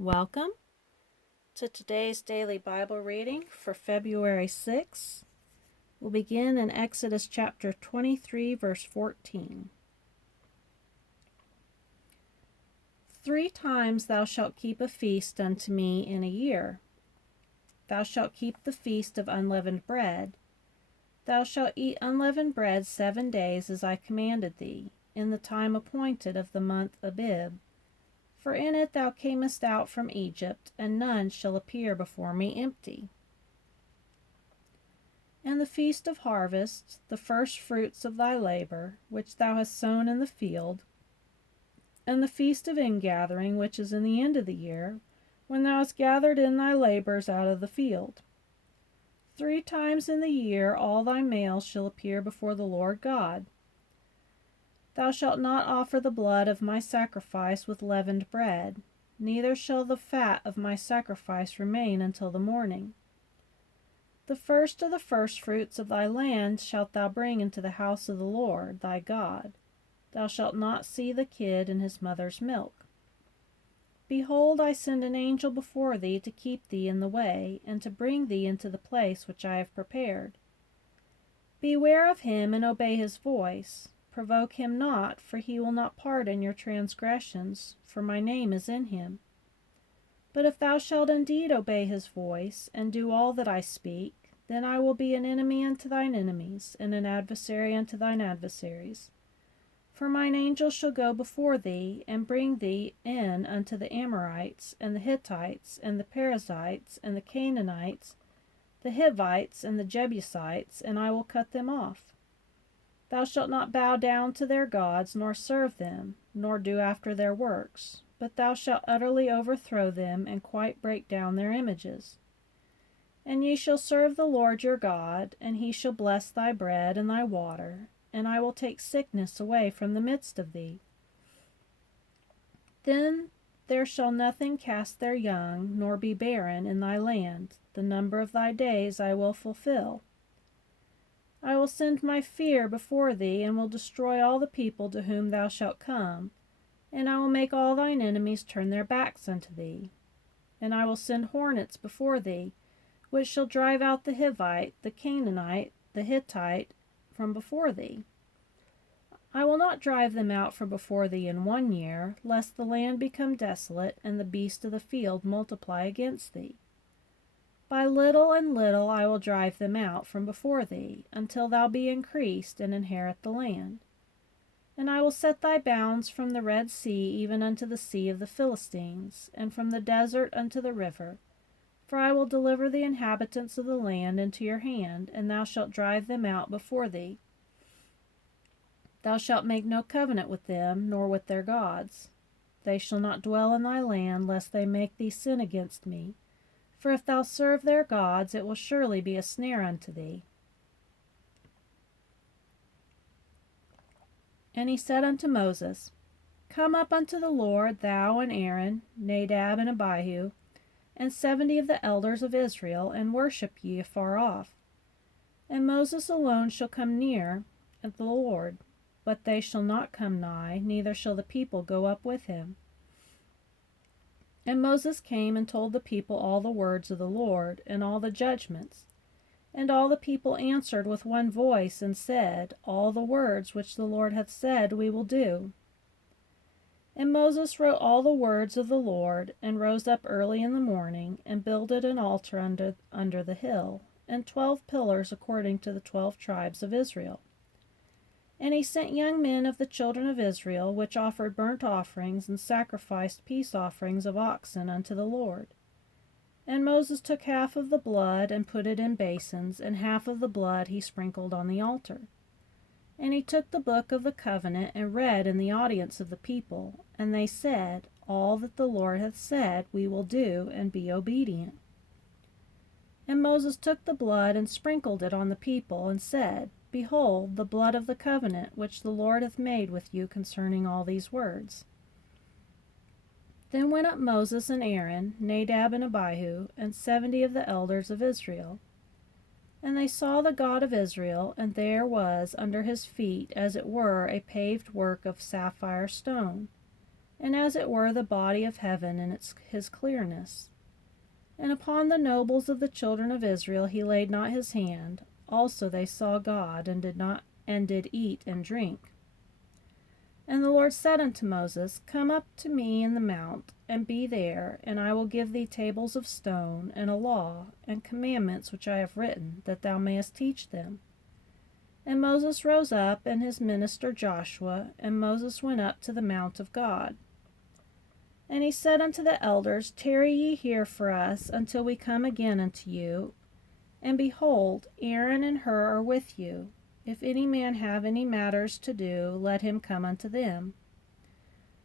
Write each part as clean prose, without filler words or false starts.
Welcome to today's daily Bible reading for February 6th. We'll begin in Exodus chapter 23, verse 14. 3 times thou shalt keep a feast unto me in a year. Thou shalt keep the feast of unleavened bread. Thou shalt eat unleavened bread 7 days as I commanded thee, in the time appointed of the month Abib. For in it thou camest out from Egypt, and none shall appear before me empty. And the feast of harvest, the first fruits of thy labor, which thou hast sown in the field, and the feast of ingathering, which is in the end of the year, when thou hast gathered in thy labors out of the field. 3 times in the year all thy males shall appear before the Lord God. Thou shalt not offer the blood of my sacrifice with leavened bread, neither shall the fat of my sacrifice remain until the morning. The first of the firstfruits of thy land shalt thou bring into the house of the Lord thy God. Thou shalt not see the kid in his mother's milk. Behold, I send an angel before thee to keep thee in the way, and to bring thee into the place which I have prepared. Beware of him, and obey his voice. Provoke him not, for he will not pardon your transgressions, for my name is in him. But if thou shalt indeed obey his voice, and do all that I speak, then I will be an enemy unto thine enemies, and an adversary unto thine adversaries. For mine angel shall go before thee, and bring thee in unto the Amorites, and the Hittites, and the Perizzites, and the Canaanites, the Hivites, and the Jebusites, and I will cut them off. Thou shalt not bow down to their gods, nor serve them, nor do after their works, but thou shalt utterly overthrow them, and quite break down their images. And ye shall serve the Lord your God, and he shall bless thy bread and thy water, and I will take sickness away from the midst of thee. Then there shall nothing cast their young, nor be barren in thy land. The number of thy days I will fulfill. I will send my fear before thee, and will destroy all the people to whom thou shalt come, and I will make all thine enemies turn their backs unto thee. And I will send hornets before thee, which shall drive out the Hivite, the Canaanite, the Hittite from before thee. I will not drive them out from before thee in 1 year, lest the land become desolate, and the beasts of the field multiply against thee. By little and little I will drive them out from before thee, until thou be increased and inherit the land. And I will set thy bounds from the Red Sea even unto the sea of the Philistines, and from the desert unto the river. For I will deliver the inhabitants of the land into your hand, and thou shalt drive them out before thee. Thou shalt make no covenant with them, nor with their gods. They shall not dwell in thy land, lest they make thee sin against me. For if thou serve their gods, it will surely be a snare unto thee. And he said unto Moses, Come up unto the Lord, thou and Aaron, Nadab and Abihu, and 70 of the elders of Israel, and worship ye afar off. And Moses alone shall come near at the Lord, but they shall not come nigh, neither shall the people go up with him. And Moses came and told the people all the words of the Lord, and all the judgments. And all the people answered with one voice, and said, All the words which the Lord hath said we will do. And Moses wrote all the words of the Lord, and rose up early in the morning, and builded an altar under the hill, and 12 pillars according to the 12 tribes of Israel. And he sent young men of the children of Israel, which offered burnt offerings and sacrificed peace offerings of oxen unto the Lord. And Moses took half of the blood and put it in basins, and half of the blood he sprinkled on the altar. And he took the book of the covenant and read in the audience of the people, and they said, All that the Lord hath said we will do, and be obedient. And Moses took the blood and sprinkled it on the people, and said, Behold, the blood of the covenant which the Lord hath made with you concerning all these words. Then went up Moses and Aaron, Nadab and Abihu, and 70 of the elders of Israel. And they saw the God of Israel, and there was under his feet as it were a paved work of sapphire stone. and as it were the body of heaven in his clearness. And upon the nobles of the children of Israel he laid not his hand. Also they saw God, and did eat and drink. And the Lord said unto Moses, Come up to me in the mount, and be there, and I will give thee tables of stone, and a law, and commandments which I have written, that thou mayest teach them. And Moses rose up, and his minister Joshua, and Moses went up to the mount of God. And he said unto the elders, Tarry ye here for us, until we come again unto you. And behold, Aaron and Hur are with you. If any man have any matters to do, let him come unto them.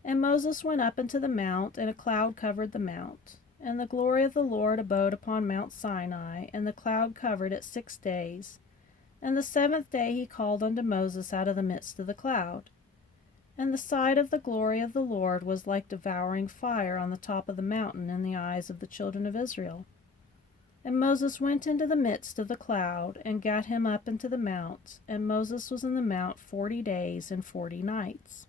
And Moses went up into the mount, and a cloud covered the mount. And the glory of the Lord abode upon Mount Sinai, and the cloud covered it 6 days. And the 7th day he called unto Moses out of the midst of the cloud. And the sight of the glory of the Lord was like devouring fire on the top of the mountain in the eyes of the children of Israel. And Moses went into the midst of the cloud, and gat him up into the mount. And Moses was in the mount 40 days and 40 nights.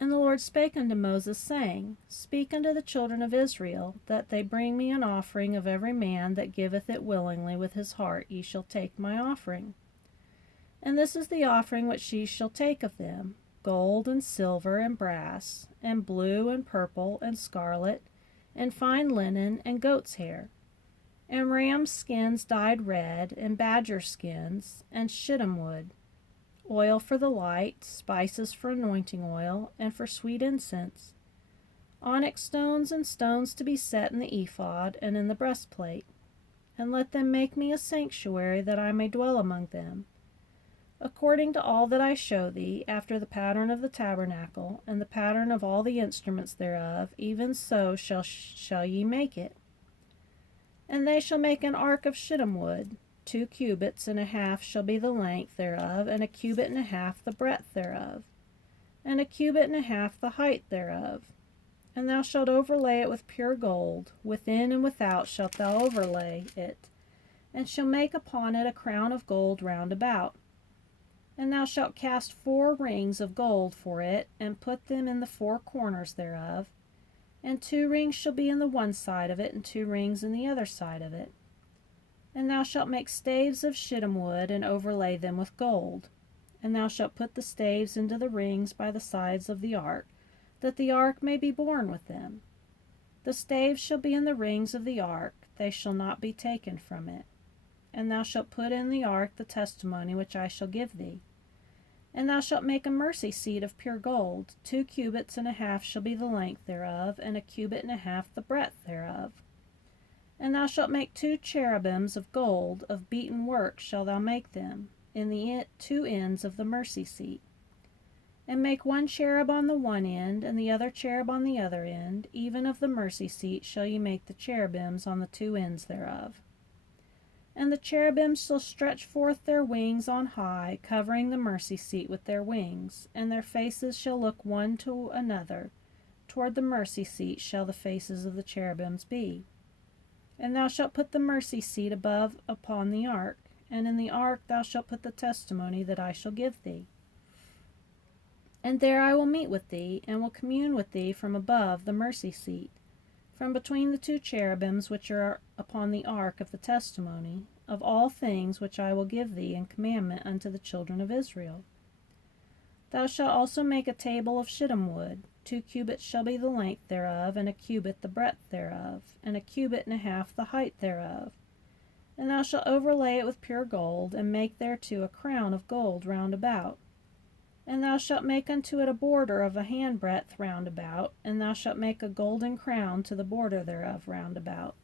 And the Lord spake unto Moses, saying, Speak unto the children of Israel, that they bring me an offering of every man that giveth it willingly with his heart. Ye shall take my offering. And this is the offering which ye shall take of them: gold and silver and brass, and blue and purple and scarlet, and fine linen and goat's hair, and ram skins dyed red, and badger skins, and shittim wood, oil for the light, spices for anointing oil, and for sweet incense, onyx stones and stones to be set in the ephod and in the breastplate. And let them make me a sanctuary, that I may dwell among them, according to all that I show thee, after the pattern of the tabernacle, and the pattern of all the instruments thereof, even so shall ye make it. And they shall make an ark of shittim wood. 2 cubits and a half shall be the length thereof, and a cubit and a half the breadth thereof, and a cubit and a half the height thereof. And thou shalt overlay it with pure gold, within and without shalt thou overlay it, and shall make upon it a crown of gold round about. And thou shalt cast 4 rings of gold for it, and put them in the 4 corners thereof, and 2 rings shall be in the one side of it, and 2 rings in the other side of it. And thou shalt make staves of shittim wood, and overlay them with gold. And thou shalt put the staves into the rings by the sides of the ark, that the ark may be borne with them. The staves shall be in the rings of the ark, they shall not be taken from it. And thou shalt put in the ark the testimony which I shall give thee. And thou shalt make a mercy seat of pure gold. 2 cubits and a half shall be the length thereof, and a cubit and a half the breadth thereof. And thou shalt make 2 cherubims of gold, of beaten work shall thou make them, in the 2 ends of the mercy seat. And make 1 cherub on the one end, and the other cherub on the other end. Even of the mercy seat shall ye make the cherubims on the 2 ends thereof. And the cherubims shall stretch forth their wings on high, covering the mercy seat with their wings, and their faces shall look one to another. Toward the mercy seat shall the faces of the cherubims be. And thou shalt put the mercy seat above upon the ark, and in the ark thou shalt put the testimony that I shall give thee. And there I will meet with thee, and will commune with thee from above the mercy seat, from between the 2 cherubims which are upon the ark of the testimony, of all things which I will give thee in commandment unto the children of Israel. Thou shalt also make a table of shittim wood. 2 cubits shall be the length thereof, and a cubit the breadth thereof, and a cubit and a half the height thereof. And thou shalt overlay it with pure gold, and make thereto a crown of gold round about. And thou shalt make unto it a border of a handbreadth round about, and thou shalt make a golden crown to the border thereof round about.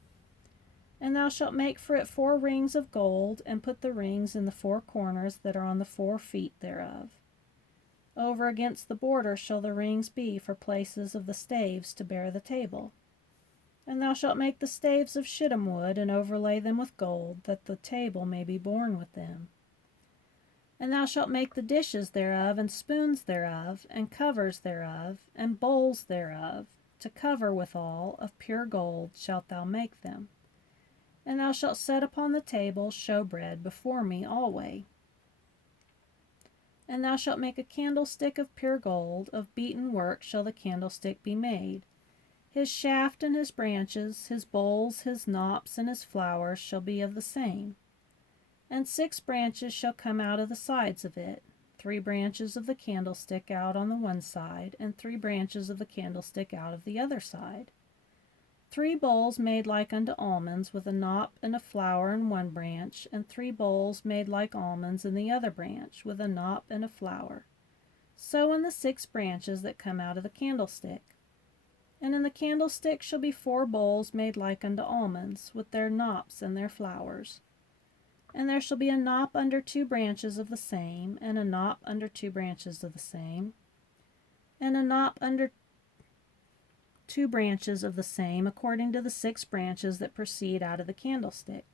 And thou shalt make for it 4 rings of gold, and put the rings in the 4 corners that are on the 4 feet thereof. Over against the border shall the rings be for places of the staves to bear the table. And thou shalt make the staves of shittim wood, and overlay them with gold, that the table may be borne with them. And thou shalt make the dishes thereof, and spoons thereof, and covers thereof, and bowls thereof, to cover withal, of pure gold shalt thou make them. And thou shalt set upon the table showbread before me alway. And thou shalt make a candlestick of pure gold, of beaten work shall the candlestick be made. His shaft and his branches, his bowls, his knops, and his flowers shall be of the same. And 6 branches shall come out of the sides of it, 3 branches of the candlestick out on the one side, and 3 branches of the candlestick out of the other side. 3 bowls made like unto almonds, with a knop and a flower in one branch, and 3 bowls made like almonds in the other branch, with a knop and a flower. So in the 6 branches that come out of the candlestick. And in the candlestick shall be 4 bowls made like unto almonds, with their knops and their flowers. And there shall be a knop under 2 branches of the same, and a knop under 2 branches of the same, and a knop under 2 branches of the same, according to the 6 branches that proceed out of the candlestick.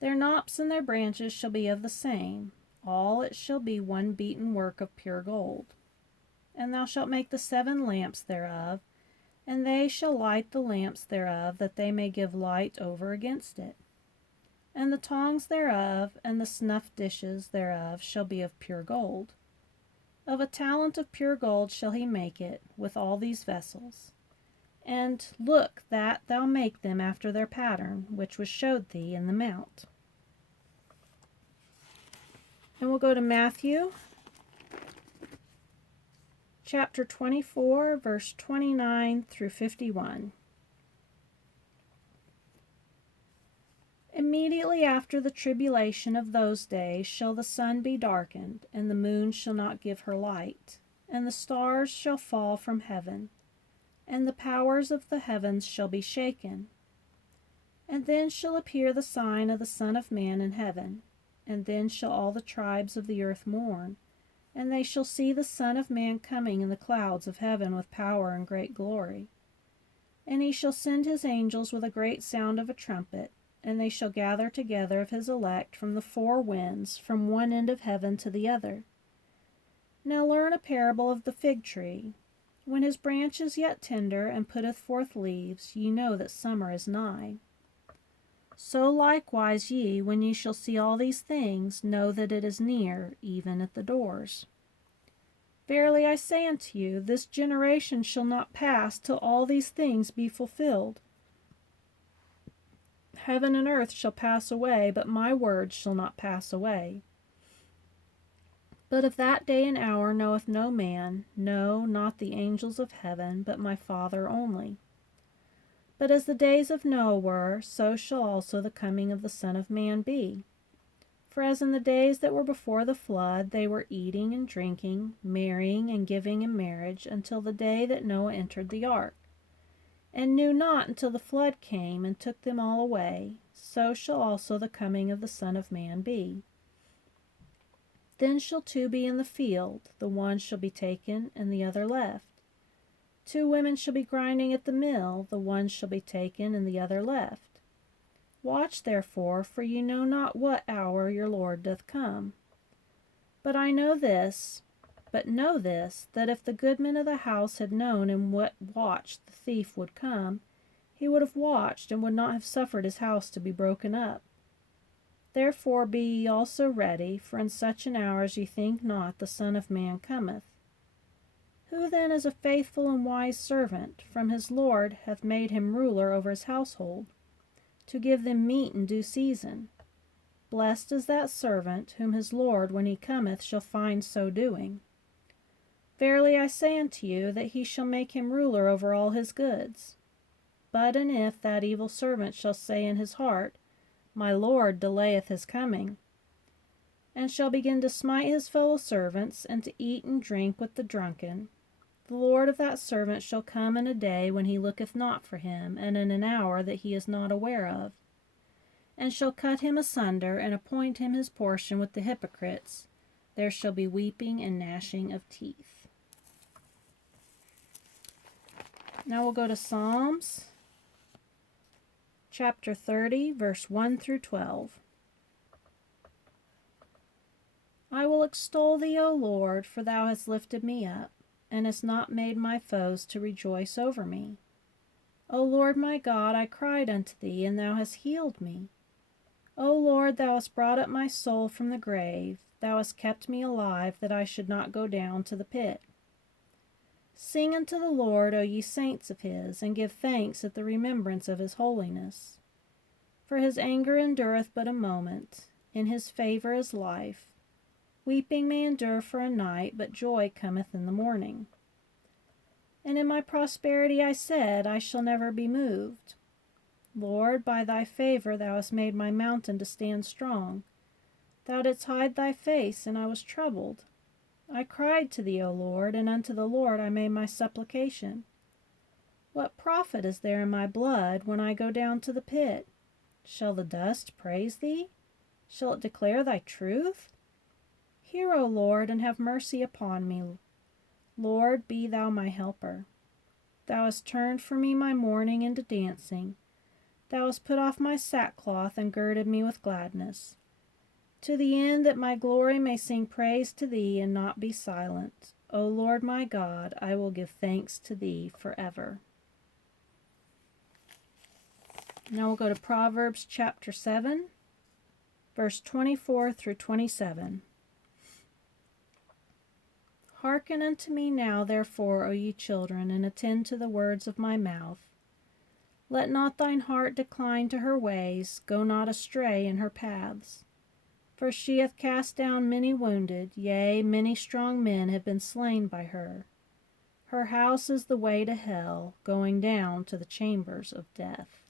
Their knops and their branches shall be of the same. All it shall be one beaten work of pure gold. And thou shalt make the 7 lamps thereof, and they shall light the lamps thereof, that they may give light over against it. And the tongs thereof, and the snuff dishes thereof, shall be of pure gold. Of a talent of pure gold shall he make it, with all these vessels. And look that thou make them after their pattern, which was showed thee in the mount. And we'll go to Matthew chapter 24, verse 29 through 51. Immediately after the tribulation of those days shall the sun be darkened, and the moon shall not give her light, and the stars shall fall from heaven, and the powers of the heavens shall be shaken. And then shall appear the sign of the Son of Man in heaven, and then shall all the tribes of the earth mourn, and they shall see the Son of Man coming in the clouds of heaven with power and great glory. And he shall send his angels with a great sound of a trumpet, and they shall gather together of his elect from the 4 winds, from one end of heaven to the other. Now learn a parable of the fig tree. When his branch is yet tender, and putteth forth leaves, ye know that summer is nigh. So likewise ye, when ye shall see all these things, know that it is near, even at the doors. Verily I say unto you, this generation shall not pass till all these things be fulfilled. Heaven and earth shall pass away, but my words shall not pass away. But of that day and hour knoweth no man, no, not the angels of heaven, but my Father only. But as the days of Noah were, so shall also the coming of the Son of Man be. For as in the days that were before the flood, they were eating and drinking, marrying and giving in marriage, until the day that Noah entered the ark, and knew not until the flood came and took them all away, so shall also the coming of the Son of Man be. Then shall 2 be in the field, the one shall be taken, and the other left. 2 women shall be grinding at the mill, the one shall be taken, and the other left. Watch therefore, for ye know not what hour your Lord doth come. But know this, that if the goodman of the house had known in what watch the thief would come, he would have watched, and would not have suffered his house to be broken up. Therefore be ye also ready, for in such an hour as ye think not the Son of Man cometh. Who then is a faithful and wise servant, from his Lord hath made him ruler over his household, to give them meat in due season? Blessed is that servant, whom his Lord, when he cometh, shall find so doing. Verily I say unto you, that he shall make him ruler over all his goods. But and if that evil servant shall say in his heart, My Lord delayeth his coming, and shall begin to smite his fellow servants, and to eat and drink with the drunken, the Lord of that servant shall come in a day when he looketh not for him, and in an hour that he is not aware of, and shall cut him asunder, and appoint him his portion with the hypocrites. There shall be weeping and gnashing of teeth. Now we'll go to Psalms chapter 30, verse 1 through 12. I will extol thee, O Lord, for thou hast lifted me up, and hast not made my foes to rejoice over me. O Lord my God, I cried unto thee, and thou hast healed me. O Lord, thou hast brought up my soul from the grave. thou hast kept me alive, that I should not go down to the pit. Sing unto the Lord, O ye saints of his, and give thanks at the remembrance of his holiness. For his anger endureth but a moment, in his favour is life. Weeping may endure for a night, but joy cometh in the morning. And in my prosperity I said, I shall never be moved. Lord, by thy favour thou hast made my mountain to stand strong. Thou didst hide thy face, and I was troubled. I cried to thee, O Lord, and unto the Lord I made my supplication. What profit is there in my blood when I go down to the pit? Shall the dust praise thee? Shall it declare thy truth? Hear, O Lord, and have mercy upon me. Lord, be thou my helper. Thou hast turned for me my mourning into dancing. Thou hast put off my sackcloth and girded me with gladness, to the end that my glory may sing praise to thee and not be silent. O Lord my God, I will give thanks to thee forever. Now we'll go to Proverbs chapter 7, verse 24 through 27. Hearken unto me now, therefore, O ye children, and attend to the words of my mouth. Let not thine heart decline to her ways, go not astray in her paths. For she hath cast down many wounded, yea, many strong men have been slain by her. Her house is the way to hell, going down to the chambers of death.